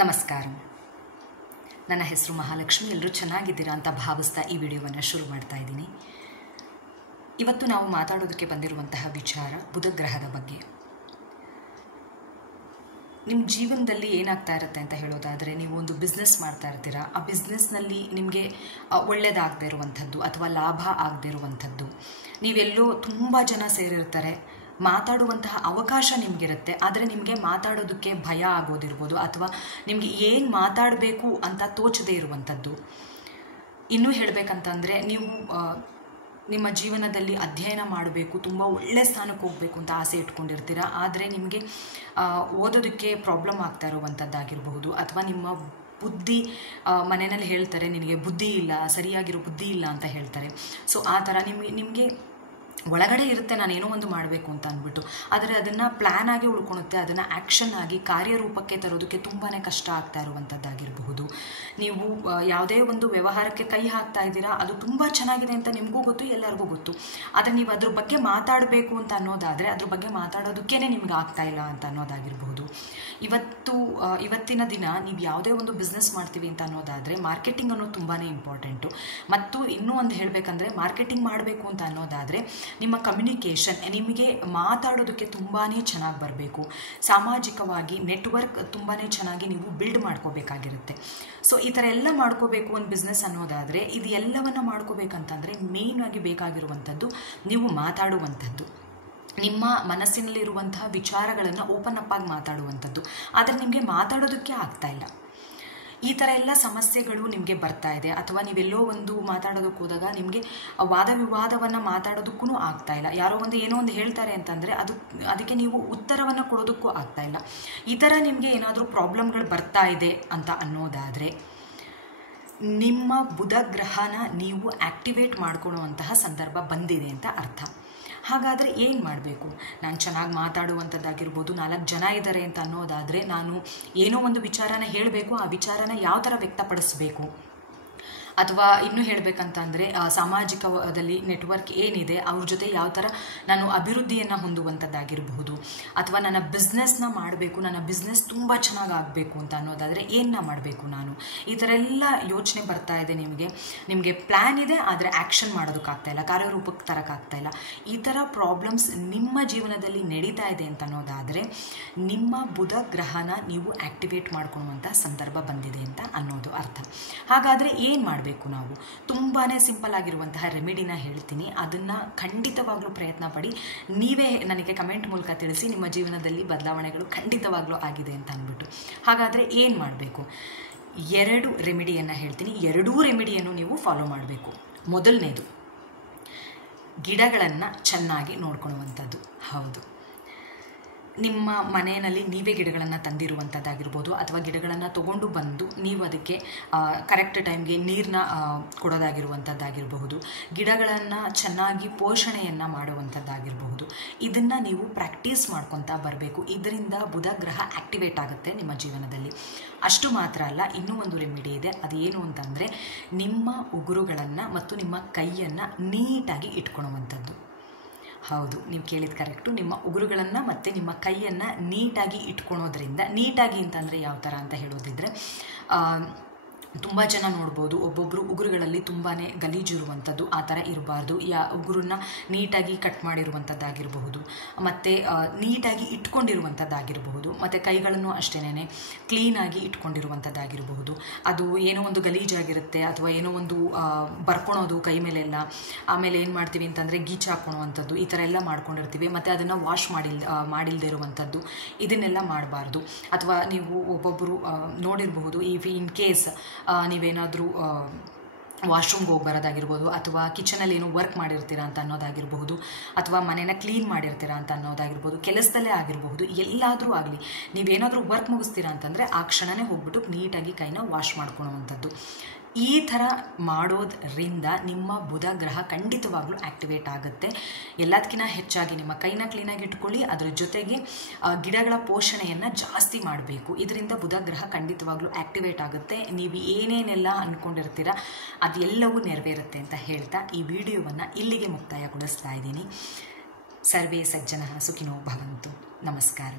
ನಮಸ್ಕಾರ. ನನ್ನ ಹೆಸರು ಮಹಾಲಕ್ಷ್ಮಿ. ಎಲ್ಲರೂ ಚೆನ್ನಾಗಿದ್ದೀರಾ ಅಂತ ಭಾವಿಸ್ತಾ ಈ ವಿಡಿಯೋವನ್ನು ಶುರು ಮಾಡ್ತಾ ಇದ್ದೀನಿ. ಇವತ್ತು ನಾವು ಮಾತಾಡೋದಕ್ಕೆ ಬಂದಿರುವಂತಹ ವಿಚಾರ ಬುಧಗ್ರಹದ ಬಗ್ಗೆ. ನಿಮ್ಮ ಜೀವನದಲ್ಲಿ ಏನಾಗ್ತಾ ಇರುತ್ತೆ ಅಂತ ಹೇಳೋದಾದರೆ, ನೀವು ಒಂದು ಬಿಸ್ನೆಸ್ ಮಾಡ್ತಾ ಇರ್ತೀರಾ. ಆ ಬಿಸ್ನೆಸ್ನಲ್ಲಿ ನಿಮಗೆ ಒಳ್ಳೆಯದಾಗದೇ ಇರುವಂಥದ್ದು ಅಥವಾ ಲಾಭ ಆಗದೇ ಇರುವಂಥದ್ದು, ನೀವೆಲ್ಲೋ ತುಂಬ ಜನ ಸೇರಿರ್ತಾರೆ, ಮಾತಾಡುವಂತಹ ಅವಕಾಶ ನಿಮಗಿರುತ್ತೆ, ಆದರೆ ನಿಮಗೆ ಮಾತಾಡೋದಕ್ಕೆ ಭಯ ಆಗೋದಿರ್ಬೋದು ಅಥವಾ ನಿಮಗೆ ಏನು ಮಾತಾಡಬೇಕು ಅಂತ ತೋಚದೇ ಇರುವಂಥದ್ದು. ಇನ್ನೂ ಹೇಳಬೇಕಂತಂದರೆ, ನೀವು ನಿಮ್ಮ ಜೀವನದಲ್ಲಿ ಅಧ್ಯಯನ ಮಾಡಬೇಕು, ತುಂಬ ಒಳ್ಳೆ ಸ್ಥಾನಕ್ಕೆ ಹೋಗಬೇಕು ಅಂತ ಆಸೆ ಇಟ್ಕೊಂಡಿರ್ತೀರ, ಆದರೆ ನಿಮಗೆ ಓದೋದಕ್ಕೆ ಪ್ರಾಬ್ಲಮ್ ಆಗ್ತಾ ಇರುವಂಥದ್ದಾಗಿರಬಹುದು. ಅಥವಾ ನಿಮ್ಮ ಬುದ್ಧಿ, ಮನೆಯಲ್ಲಿ ಹೇಳ್ತಾರೆ ನಿನಗೆ ಬುದ್ಧಿ ಇಲ್ಲ, ಸರಿಯಾಗಿರೋ ಬುದ್ಧಿ ಇಲ್ಲ ಅಂತ ಹೇಳ್ತಾರೆ. ಸೊ ಆ ಥರ ನಿಮಗೆ ಒಳಗಡೆ ಇರುತ್ತೆ ನಾನೇನೋ ಒಂದು ಮಾಡಬೇಕು ಅಂತ ಅಂದ್ಬಿಟ್ಟು, ಆದರೆ ಅದನ್ನು ಪ್ಲ್ಯಾನ್ ಆಗಿ ಉಳ್ಕೊಳುತ್ತೆ, ಅದನ್ನು ಆ್ಯಕ್ಷನ್ ಆಗಿ ಕಾರ್ಯರೂಪಕ್ಕೆ ತರೋದಕ್ಕೆ ತುಂಬಾ ಕಷ್ಟ ಆಗ್ತಾ ಇರುವಂಥದ್ದಾಗಿರಬಹುದು. ನೀವು ಯಾವುದೇ ಒಂದು ವ್ಯವಹಾರಕ್ಕೆ ಕೈ ಹಾಕ್ತಾ ಇದ್ದೀರಾ, ಅದು ತುಂಬ ಚೆನ್ನಾಗಿದೆ ಅಂತ ನಿಮಗೂ ಗೊತ್ತು, ಎಲ್ಲರಿಗೂ ಗೊತ್ತು, ಆದರೆ ನೀವು ಅದ್ರ ಬಗ್ಗೆ ಮಾತಾಡಬೇಕು ಅಂತ ಅನ್ನೋದಾದರೆ ಅದ್ರ ಬಗ್ಗೆ ಮಾತಾಡೋದಕ್ಕೇ ನಿಮ್ಗೆ ಆಗ್ತಾ ಇಲ್ಲ ಅಂತ ಅನ್ನೋದಾಗಿರಬಹುದು. ಇವತ್ತಿನ ದಿನ ನೀವು ಯಾವುದೇ ಒಂದು ಬಿಸ್ನೆಸ್ ಮಾಡ್ತೀವಿ ಅಂತ ಅನ್ನೋದಾದರೆ ಮಾರ್ಕೆಟಿಂಗ್ ಅನ್ನೋದು ತುಂಬಾ ಇಂಪಾರ್ಟೆಂಟು. ಮತ್ತು ಇನ್ನೂ ಒಂದು ಹೇಳಬೇಕಂದ್ರೆ, ಮಾರ್ಕೆಟಿಂಗ್ ಮಾಡಬೇಕು ಅಂತ ಅನ್ನೋದಾದರೆ ನಿಮ್ಮ ಕಮ್ಯುನಿಕೇಷನ್, ನಿಮಗೆ ಮಾತಾಡೋದಕ್ಕೆ ತುಂಬಾ ಚೆನ್ನಾಗಿ ಬರಬೇಕು. ಸಾಮಾಜಿಕವಾಗಿ ನೆಟ್ವರ್ಕ್ ತುಂಬಾ ಚೆನ್ನಾಗಿ ನೀವು ಬಿಲ್ಡ್ ಮಾಡ್ಕೋಬೇಕಾಗಿರುತ್ತೆ. ಸೊ ಈ ಥರ ಎಲ್ಲ ಮಾಡ್ಕೋಬೇಕು ಒಂದು ಬಿಸ್ನೆಸ್ ಅನ್ನೋದಾದರೆ, ಇದು ಎಲ್ಲವನ್ನು ಮಾಡ್ಕೋಬೇಕಂತಂದರೆ ಮೇನ್ ಆಗಿ ಬೇಕಾಗಿರುವಂಥದ್ದು ನೀವು ಮಾತಾಡುವಂಥದ್ದು, ನಿಮ್ಮ ಮನಸ್ಸಿನಲ್ಲಿರುವಂತಹ ವಿಚಾರಗಳನ್ನು ಓಪನ್ ಅಪ್ ಆಗಿ ಮಾತಾಡುವಂಥದ್ದು. ಆದರೆ ನಿಮಗೆ ಮಾತಾಡೋದಕ್ಕೆ ಆಗ್ತಾ ಇಲ್ಲ. ಈ ಥರ ಎಲ್ಲ ಸಮಸ್ಯೆಗಳು ನಿಮಗೆ ಬರ್ತಾ ಇದೆ. ಅಥವಾ ನೀವೆಲ್ಲೋ ಒಂದು ಮಾತಾಡೋದಕ್ಕೆ ಹೋದಾಗ ನಿಮಗೆ ವಾದ ವಿವಾದವನ್ನು ಮಾತಾಡೋದಕ್ಕೂ ಆಗ್ತಾ ಇಲ್ಲ. ಯಾರೋ ಏನೋ ಒಂದು ಹೇಳ್ತಾರೆ ಅಂತಂದರೆ ಅದಕ್ಕೆ ನೀವು ಉತ್ತರವನ್ನು ಕೊಡೋದಕ್ಕೂ ಆಗ್ತಾ ಇಲ್ಲ. ಈ ಥರ ನಿಮಗೆ ಏನಾದರೂ ಪ್ರಾಬ್ಲಮ್ಗಳು ಬರ್ತಾ ಇದೆ ಅಂತ ಅನ್ನೋದಾದರೆ, ನಿಮ್ಮ ಬುಧ ಗ್ರಹನ ನೀವು ಆ್ಯಕ್ಟಿವೇಟ್ ಮಾಡ್ಕೊಳ್ಳುವಂತಹ ಸಂದರ್ಭ ಬಂದಿದೆ ಅಂತ ಅರ್ಥ. ಹಾಗಾದರೆ ಏನು ಮಾಡಬೇಕು? ನಾನು ಚೆನ್ನಾಗಿ ಮಾತಾಡುವಂಥದ್ದಾಗಿರ್ಬೋದು, 4 ಜನ ಇದ್ದಾರೆ ಅಂತ ಅನ್ನೋದಾದರೆ ನಾನು ಏನೋ ಒಂದು ವಿಚಾರನ ಹೇಳಬೇಕು, ಆ ವಿಚಾರನ ಯಾವ ಥರ ವ್ಯಕ್ತಪಡಿಸಬೇಕು, ಅಥವಾ ಇನ್ನೂ ಹೇಳಬೇಕಂತಂದರೆ ಸಾಮಾಜಿಕದಲ್ಲಿ ನೆಟ್ವರ್ಕ್ ಏನಿದೆ ಅವ್ರ ಜೊತೆ ಯಾವ ಥರ ನಾನು ಅಭಿವೃದ್ಧಿಯನ್ನು ಹೊಂದುವಂಥದ್ದಾಗಿರಬಹುದು, ಅಥವಾ ನನ್ನ ಬಿಸ್ನೆಸ್ನ ಮಾಡಬೇಕು, ನನ್ನ ಬಿಸ್ನೆಸ್ ತುಂಬ ಚೆನ್ನಾಗಿ ಆಗಬೇಕು ಅಂತ ಅನ್ನೋದಾದರೆ ಏನನ್ನ ಮಾಡಬೇಕು ನಾನು. ಈ ಥರ ಎಲ್ಲ ಯೋಚನೆ ಬರ್ತಾ ಇದೆ ನಿಮಗೆ ಪ್ಲ್ಯಾನ್ ಇದೆ, ಆದರೆ ಆ್ಯಕ್ಷನ್ ಮಾಡೋದಕ್ಕಾಗ್ತಾ ಇಲ್ಲ, ಕಾರ್ಯರೂಪಕ್ಕೆ ತರೋಕ್ಕಾಗ್ತಾ ಇಲ್ಲ. ಈ ಥರ ಪ್ರಾಬ್ಲಮ್ಸ್ ನಿಮ್ಮ ಜೀವನದಲ್ಲಿ ನಡೀತಾ ಇದೆ ಅಂತ ಅನ್ನೋದಾದರೆ ನಿಮ್ಮ ಬುಧ ಗ್ರಹನ ನೀವು ಆ್ಯಕ್ಟಿವೇಟ್ ಮಾಡ್ಕೊಳ್ಳುವಂಥ ಸಂದರ್ಭ ಬಂದಿದೆ ಅಂತ ಅನ್ನೋದು ಅರ್ಥ. ಹಾಗಾದರೆ ಏನು ಮಾಡಬೇಕು? ನಾವು ತುಂಬಾ ಸಿಂಪಲ್ ಆಗಿರುವಂತಹ ರೆಮಿಡಿನ ಹೇಳ್ತೀನಿ. ಅದನ್ನು ಖಂಡಿತವಾಗ್ಲೂ ಪ್ರಯತ್ನ ಪಡಿ. ನೀವೇ ನನಗೆ ಕಮೆಂಟ್ ಮೂಲಕ ತಿಳಿಸಿ ನಿಮ್ಮ ಜೀವನದಲ್ಲಿ ಬದಲಾವಣೆಗಳು ಖಂಡಿತವಾಗ್ಲೂ ಆಗಿದೆ ಅಂತ ಅಂದ್ಬಿಟ್ಟು. ಹಾಗಾದರೆ ಏನು ಮಾಡಬೇಕು? 2 ರೆಮಿಡಿಯನ್ನು ಹೇಳ್ತೀನಿ. 2 ರೆಮಿಡಿಯನ್ನು ನೀವು ಫಾಲೋ ಮಾಡಬೇಕು. ಮೊದಲನೇದು, ಗಿಡಗಳನ್ನು ಚೆನ್ನಾಗಿ ನೋಡ್ಕೊಳ್ಳುವಂಥದ್ದು. ಹೌದು, ನಿಮ್ಮ ಮನೆಯಲ್ಲಿ ನೀವೇ ಗಿಡಗಳನ್ನು ತಂದಿರುವಂಥದ್ದಾಗಿರ್ಬೋದು, ಅಥವಾ ಗಿಡಗಳನ್ನು ತೊಗೊಂಡು ಬಂದು ನೀವು ಅದಕ್ಕೆ ಕರೆಕ್ಟ್ ಟೈಮ್ಗೆ ನೀರನ್ನ ಕೊಡೋದಾಗಿರುವಂಥದ್ದಾಗಿರಬಹುದು, ಗಿಡಗಳನ್ನು ಚೆನ್ನಾಗಿ ಪೋಷಣೆಯನ್ನು ಮಾಡುವಂಥದ್ದಾಗಿರಬಹುದು. ಇದನ್ನು ನೀವು ಪ್ರಾಕ್ಟೀಸ್ ಮಾಡ್ಕೊತಾ ಬರಬೇಕು. ಇದರಿಂದ ಬುಧ ಗ್ರಹ ಆ್ಯಕ್ಟಿವೇಟ್ ಆಗುತ್ತೆ ನಿಮ್ಮ ಜೀವನದಲ್ಲಿ. ಅಷ್ಟು ಮಾತ್ರ ಅಲ್ಲ, ಇನ್ನೂ ಒಂದು ರೆಮಿಡಿ ಇದೆ. ಅದೇನು ಅಂತಂದರೆ, ನಿಮ್ಮ ಉಗುರುಗಳನ್ನು ಮತ್ತು ನಿಮ್ಮ ಕೈಯನ್ನು ನೀಟಾಗಿ ಇಟ್ಕೊಳ್ಳುವಂಥದ್ದು. ಹೌದು, ನೀವು ಕೇಳಿದ ಕರೆಕ್ಟು. ನಿಮ್ಮ ಉಗುರುಗಳನ್ನು ಮತ್ತು ನಿಮ್ಮ ಕೈಯನ್ನು ನೀಟಾಗಿ ಇಟ್ಕೊಳೋದ್ರಿಂದ, ನೀಟಾಗಿ ಅಂತಂದರೆ ಯಾವ ಥರ ಅಂತ ಹೇಳೋದಿದ್ರೆ, ತುಂಬ ಜನ ನೋಡ್ಬೋದು, ಒಬ್ಬೊಬ್ಬರು ಉಗುರುಗಳಲ್ಲಿ ತುಂಬಾ ಗಲೀಜಿರುವಂಥದ್ದು, ಆ ಥರ ಇರಬಾರ್ದು. ಉಗುರನ್ನ ನೀಟಾಗಿ ಕಟ್ ಮಾಡಿರುವಂಥದ್ದಾಗಿರಬಹುದು, ಮತ್ತು ನೀಟಾಗಿ ಇಟ್ಕೊಂಡಿರುವಂಥದ್ದಾಗಿರಬಹುದು, ಮತ್ತು ಕೈಗಳನ್ನು ಅಷ್ಟೇನೆ ಕ್ಲೀನಾಗಿ ಇಟ್ಕೊಂಡಿರುವಂಥದ್ದಾಗಿರಬಹುದು. ಅದು ಏನೋ ಒಂದು ಗಲೀಜಾಗಿರುತ್ತೆ, ಅಥವಾ ಏನೋ ಒಂದು ಬರ್ಕೊಳೋದು ಕೈ ಮೇಲೆಲ್ಲ, ಆಮೇಲೆ ಏನು ಮಾಡ್ತೀವಿ ಅಂತಂದರೆ ಗೀಚು ಹಾಕ್ಕೊಳುವಂಥದ್ದು, ಈ ಥರ ಎಲ್ಲ ಮಾಡ್ಕೊಂಡಿರ್ತೀವಿ. ಮತ್ತು ಅದನ್ನು ವಾಶ್ ಮಾಡಿಲ್ಲದೆ ಇರುವಂಥದ್ದು, ಇದನ್ನೆಲ್ಲ ಮಾಡಬಾರ್ದು. ಅಥವಾ ನೀವು ಒಬ್ಬೊಬ್ಬರು ನೋಡಿರಬಹುದು, ಇನ್ ಕೇಸ್ ನೀವೇನಾದರೂ ವಾಶ್ರೂಮ್ಗೆ ಹೋಗಿ ಬರೋದಾಗಿರ್ಬೋದು, ಅಥವಾ ಕಿಚನಲ್ಲಿ ಏನೋ ವರ್ಕ್ ಮಾಡಿರ್ತೀರಾ ಅಂತ ಅನ್ನೋದಾಗಿರಬಹುದು, ಅಥವಾ ಮನೇನ ಕ್ಲೀನ್ ಮಾಡಿರ್ತೀರಾ ಅಂತ ಅನ್ನೋದಾಗಿರ್ಬೋದು, ಕೆಲಸದಲ್ಲೇ ಆಗಿರಬಹುದು, ಎಲ್ಲಾದರೂ ಆಗಲಿ ನೀವೇನಾದರೂ ವರ್ಕ್ ಮುಗಿಸ್ತೀರಾ ಅಂತಂದರೆ ಆ ಕ್ಷಣನೇ ಹೋಗ್ಬಿಟ್ಟು ನೀಟಾಗಿ ಕೈನ ವಾಶ್ ಮಾಡ್ಕೊಳ್ಳುವಂಥದ್ದು. ಈ ಥರ ಮಾಡೋದ್ರಿಂದ ನಿಮ್ಮ ಬುಧ ಗ್ರಹ ಖಂಡಿತವಾಗ್ಲೂ ಆ್ಯಕ್ಟಿವೇಟ್ ಆಗುತ್ತೆ. ಎಲ್ಲದಕ್ಕಿಂತ ಹೆಚ್ಚಾಗಿ ನಿಮ್ಮ ಕೈನ ಕ್ಲೀನಾಗಿ ಇಟ್ಕೊಳ್ಳಿ, ಅದರ ಜೊತೆಗೆ ಗಿಡಗಳ ಪೋಷಣೆಯನ್ನು ಜಾಸ್ತಿ ಮಾಡಬೇಕು. ಇದರಿಂದ ಬುಧ ಗ್ರಹ ಖಂಡಿತವಾಗ್ಲೂ ಆ್ಯಕ್ಟಿವೇಟ್ ಆಗುತ್ತೆ. ನೀವು ಏನೇನೆಲ್ಲ ಅಂದ್ಕೊಂಡಿರ್ತೀರ ಅದೆಲ್ಲವೂ ನೆರವೇರುತ್ತೆ ಅಂತ ಹೇಳ್ತಾ ಈ ವಿಡಿಯೋವನ್ನು ಇಲ್ಲಿಗೆ ಮುಕ್ತಾಯಗೊಳಿಸ್ತಾ ಇದ್ದೀನಿ. ಸರ್ವೇ ಸಜ್ಜನಃ ಸುಖಿನೋ ಭವಂತು. ನಮಸ್ಕಾರ.